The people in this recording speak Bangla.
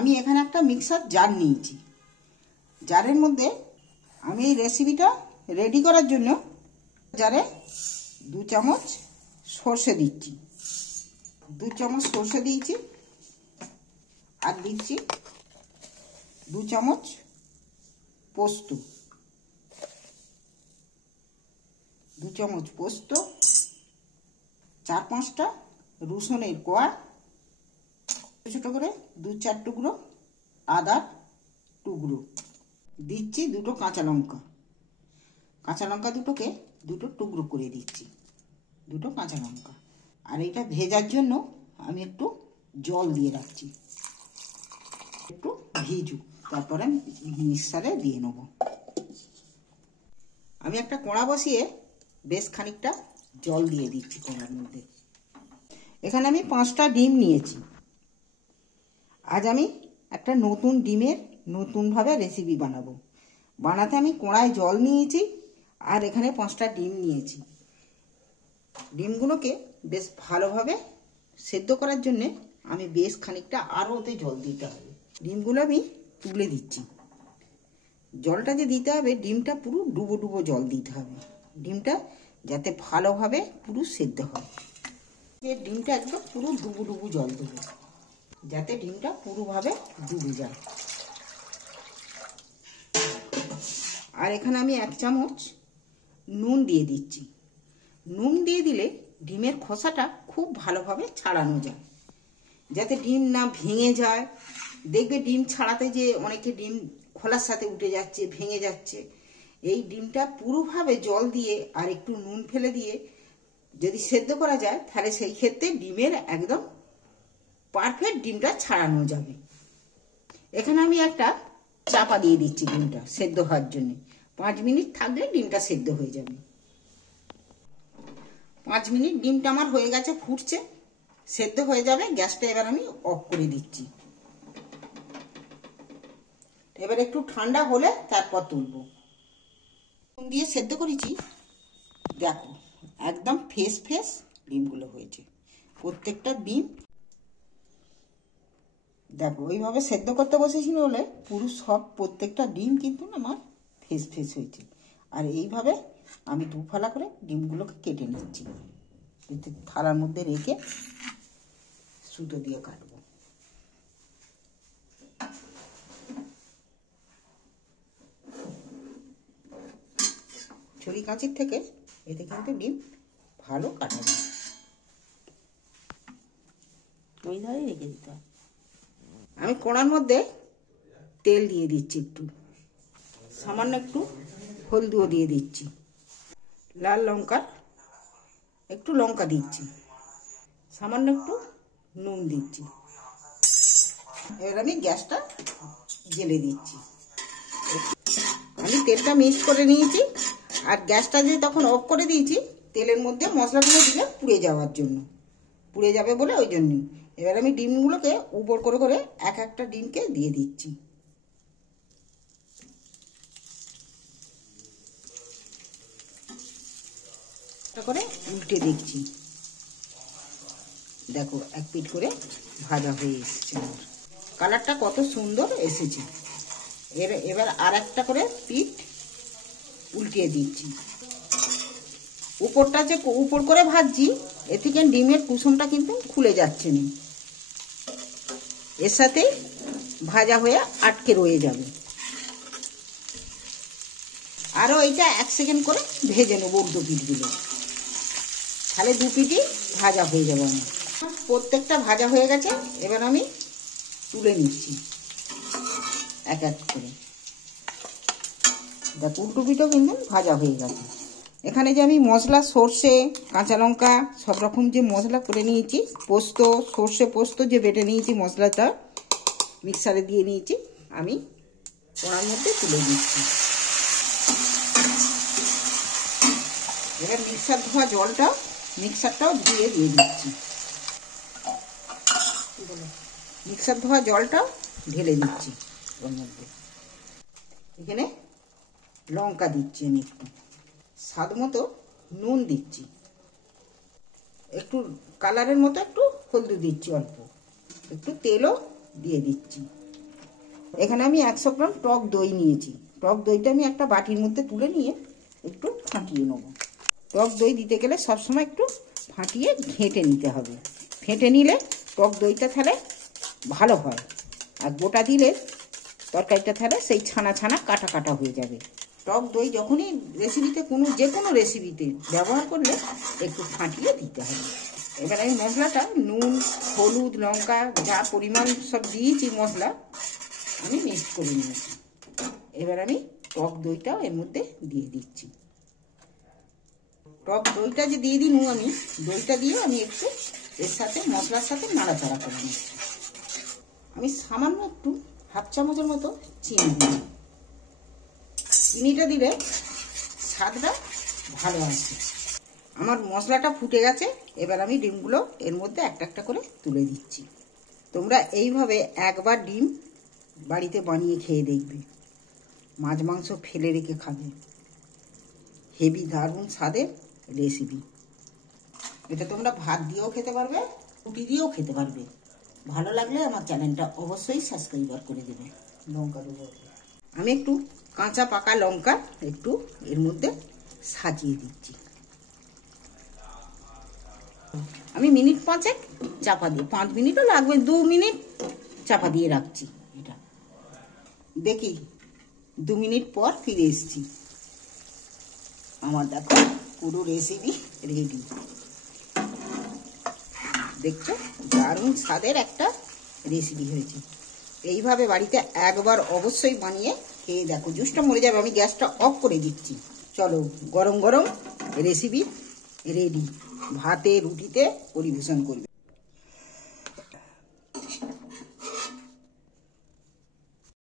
আমি এখানে একটা মিক্সার জার নিয়েছি। জারের মধ্যে আমি এই রেসিপিটা রেডি করার জন্য জারে 2 চামচ সর্ষে দিচ্ছি। 2 চামচ সর্ষে দিয়েছি। আর দিচ্ছি 2 চামচ পোস্ত। 2 চামচ পোস্ত, 4-5টা রসুনের কোয়া, ছোট করে 2-4 টুকরো আদার টুকরো। দিচ্ছি 2টো কাঁচা লঙ্কা। কাঁচা লঙ্কা দুটোকে 2টো টুকরো করে দিচ্ছি। 2টো কাঁচা লঙ্কা। আর এটা ভেজার জন্য আমি একটু জল দিয়ে রাখছি, একটু ভিজুক, তারপরে মিক্সারে দিয়ে নেব। আমি একটা কড়া বসিয়ে বেশ খানিকটা জল দিয়ে দিচ্ছি কড়ার মধ্যে। এখানে আমি 5টা ডিম নিয়েছি। আজ আমি একটা নতুন ডিমের নতুনভাবে রেসিপি বানাবো। বানাতে আমি কড়ায় জল নিয়েছি আর এখানে 5টা ডিম নিয়েছি। ডিমগুলোকে বেশ ভালোভাবে সেদ্ধ করার জন্যে আমি বেশ খানিকটা আরও ওতে জল দিতে হবে। ডিমগুলো আমি তুলে দিচ্ছি। জলটা যে দিতে হবে, ডিমটা পুরো ডুবো ডুবো জল দিতে হবে, ডিমটা যাতে ভালোভাবে পুরো সেদ্ধ হয়। ডিমটা একদম পুরো ডুবো ডুবো জল দেবো, যাতে ডিমটা পুরোভাবে ডুবে যায়। আর এখানে আমি 1 চামচ নুন দিয়ে দিচ্ছি। নুন দিয়ে দিলে ডিমের খোসাটা খুব ভালোভাবে ছাড়ানো যায়, যাতে ডিম না ভেঙে যায়। দেখবে ডিম ছাড়াতে যে অনেকে ডিম খোলার সাথে উঠে যাচ্ছে, ভেঙে যাচ্ছে। এই ডিমটা পুরোভাবে জল দিয়ে আর একটু নুন ফেলে দিয়ে যদি সেদ্ধ করা যায়, তাহলে সেই ক্ষেত্রে ডিমের একদম পারফেক্ট ডিমটা ছাড়ানো যাবে। এখানে আমি একটা চাপা দিয়ে দিচ্ছি ডিমটা সেদ্ধ হওয়ার জন্য। 5 মিনিট থাকলে ডিমটা সেদ্ধ হয়ে যাবে। 5 মিনিট ডিমটা আমার হয়ে গেছে, ফুটছে, সেদ্ধ হয়ে যাবে। গ্যাসটা এবার আমি অফ করে দিচ্ছি। এবার একটু ঠান্ডা হলে তারপর তুলবো। নুন দিয়ে সেদ্ধ করেছি, দেখো একদম ফ্রেশ ফ্রেশ ডিমগুলো হয়েছে। প্রত্যেকটা ডিম দেখো ওইভাবে সেদ্ধ করতে বসেছিল বলে পুরো সব প্রত্যেকটা ডিম কিন্তু আমার ফ্রেশ ফ্রেশ হয়েছে। আর এইভাবে আমি 2 ফালা করে ডিমগুলোকে কেটে নিচ্ছি। এতে থালার মধ্যে রেখে সুতো দিয়ে কাটবো। ছুরি কাঁচির থেকে এতে কিন্তু ডিম ভালো কাটা যায়। ওই ধারে রেখে দিতে হয়। আমি কড়ার মধ্যে তেল দিয়ে দিচ্ছি, একটু সামান্য একটু হলদিও দিয়ে দিচ্ছি, লাল লঙ্কার একটু লঙ্কা দিচ্ছি, সামান্য একটু নুন দিচ্ছি। এবার আমি গ্যাসটা জ্বেলে দিচ্ছি। আমি তেলটা মিক্স করে নিয়েছি আর গ্যাসটা যে তখন অফ করে দিয়েছি, তেলের মধ্যে মশলাগুলো দিলে পুড়ে যাওয়ার জন্য, পুড়ে যাবে বলে ওই জন্যই। এবার আমি ডিমগুলোকে উপর করে করে এক একটা ডিমকে দিয়ে দিচ্ছি। করে উল্টে দিচ্ছি। দেখো এক পিঠ করে ভাজা হয়ে এসেছে, কালারটা কত সুন্দর এসেছে। এবার আর একটা করে পিঠ উল্টিয়ে দিচ্ছি। উপরটা যে উপর করে ভাজছি, এ থেকে ডিমের কুসুমটা কিন্তু খুলে যাচ্ছে না, এর সাথে ভাজা হয়ে আটকে রয়ে যাবে। আরও এইটা 1 সেকেন্ড করে ভেজে নেবো উল্টো পিঠগুলো, তাহলে 2 পিঠই ভাজা হয়ে যাবে। আমার প্রত্যেকটা ভাজা হয়ে গেছে। এবার আমি তুলে নিচ্ছি এক এক করে। দেখ উল্টো পিঠও কিন্তু ভাজা হয়ে গেছে। এখানে যে আমি মশলা সর্ষে, কাঁচা লঙ্কা সব রকম যে মশলা করে নিয়েছি, পোস্ত, সর্ষে পোস্ত যে বেটে নিয়েছি, মশলাটা মিক্সারে দিয়ে নিয়েছি, আমি কড়ার মধ্যে তুলে দিচ্ছি। এবার মিক্সার ধোয়া জলটা মিক্সারটাও দিয়ে দিচ্ছি। মিক্সার ধোয়া জলটা ঢেলে দিচ্ছি ওর মধ্যে। এখানে লঙ্কা দিচ্ছি আমি, একটু স্বাদ মতো নুন দিচ্ছি, একটু কালারের মতো একটু হলদি দিচ্ছি, অল্প একটু তেলও দিয়ে দিচ্ছি। এখানে আমি 100 গ্রাম টক দই নিয়েছি। টক দইটা আমি একটা বাটির মধ্যে তুলে নিয়ে একটু ফাটিয়ে নেব। টক দই দিতে গেলে সবসময় একটু ফাটিয়ে ঘেঁটে নিতে হবে। ফেটে নিলে টক দইটা তাহলে ভালো হয়, আর গোটা দিলে তরকারিটা তাহলে সেই ছানা ছানা কাটা কাটা হয়ে যাবে। টক দই যখনই রেসিপিতে যে কোনো রেসিপিতে ব্যবহার করলে একটু ফাটিয়ে দিতে হবে। এবার আমি মশলাটা নুন, হলুদ, লঙ্কা যা পরিমাণ সব দিয়েছি মশলা আমি মিক্স করে নিয়েছি। এবার আমি টক দইটাও এর মধ্যে দিয়ে দিচ্ছি। টক দইটা যে দিয়ে দিই আমি, দইটা দিয়ে আমি একটু এর সাথে মশলার সাথে নাড়াচাড়া করে নিচ্ছি। আমি সামান্য একটু হাফ চামচের মতো চিনি দিই। চিনিটা দিলে স্বাদটা ভালো আসে। আমার মশলাটা ফুটে গেছে, এবার আমি ডিমগুলো এর মধ্যে একটা একটা করে তুলে দিচ্ছি। তোমরা এইভাবে একবার ডিম বাড়িতে বানিয়ে খেয়ে দেখবে, মাছ মাংস ফেলে রেখে খাবে। হেভি দারুণ স্বাদের রেসিপি। এটা তোমরা ভাত দিয়েও খেতে পারবে, রুটি দিয়েও খেতে পারবে। ভালো লাগলে আমার চ্যানেলটা অবশ্যই সাবস্ক্রাইব করে দেবে। লঙ্কা দেবো, আমি একটু কাঁচা পাকা লঙ্কা একটু এর মধ্যে সাজিয়ে দিচ্ছি। আমি মিনিট 5 চাপা দিয়ে, 5 মিনিটও লাগবে, 2 মিনিট চাপা দিয়ে রাখছি। এটা দেখি 2 মিনিট পর ফিরে এসেছি। আমার দেখো পুরো রেসিপি রেডি। দেখছো দারুণ স্বাদের একটা রেসিপি হয়েছে। এইভাবে বাড়িতে একবার অবশ্যই বানিয়ে খেয়ে দেখো, জুসটা মরে যাবে। আমি গ্যাসটা অফ করে দিচ্ছি। চলো, গরম গরম রেসিপি রেডি। ভাতে রুটিতে পরিবেশন করবে।